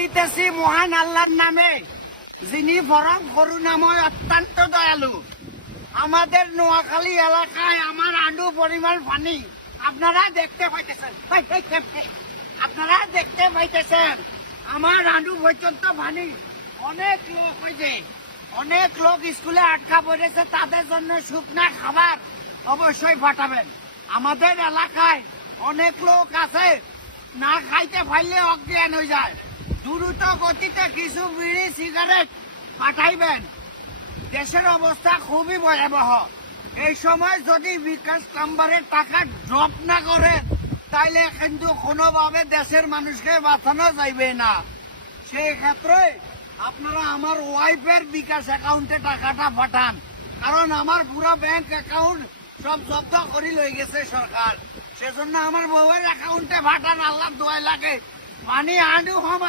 করিতেছি মহান আল্লাহর নামে, যিনি পরম করুণাময়, অত্যন্ত দয়ালু। আমাদের নোয়াখালী এলাকায় আমার আডু পরিমাণ পানি আপনারা দেখতে পাইতেছেন। আপনারা দেখতে পাইতেছেন আমার আডু পর্যন্ত পানি। অনেক লোক হয়েছে, অনেক লোক স্কুলে আটকা পড়েছে, তাদের জন্য শুকনা খাবার অবশ্যই পাঠাবেন। আমাদের এলাকায় অনেক লোক আছে না খাইতে পারলে অজ্ঞান হয়ে যায়। দ্রুত গতিতে কিছু বিড়ি সিগারেট পাঠাইবেন। দেশের অবস্থা খুবই ভয়াবহ। এই সময় যদি বিকাশ নাম্বারের টাকা ড্রপ না করে তাইলে কিন্তু কোনোভাবে দেশের মানুষকে বাঁচানো যাইবে না। সেই ক্ষেত্রে আপনারা আমার ওয়াইফের বিকাশ অ্যাকাউন্টে টাকাটা পাঠান, কারণ আমার পুরো ব্যাংক অ্যাকাউন্ট সব জব্দ করে লই গেছে সরকার। সেজন্য আমার বউয়ের অ্যাকাউন্টে পাঠান, আল্লাহ দোয়া লাগে। পানি আনু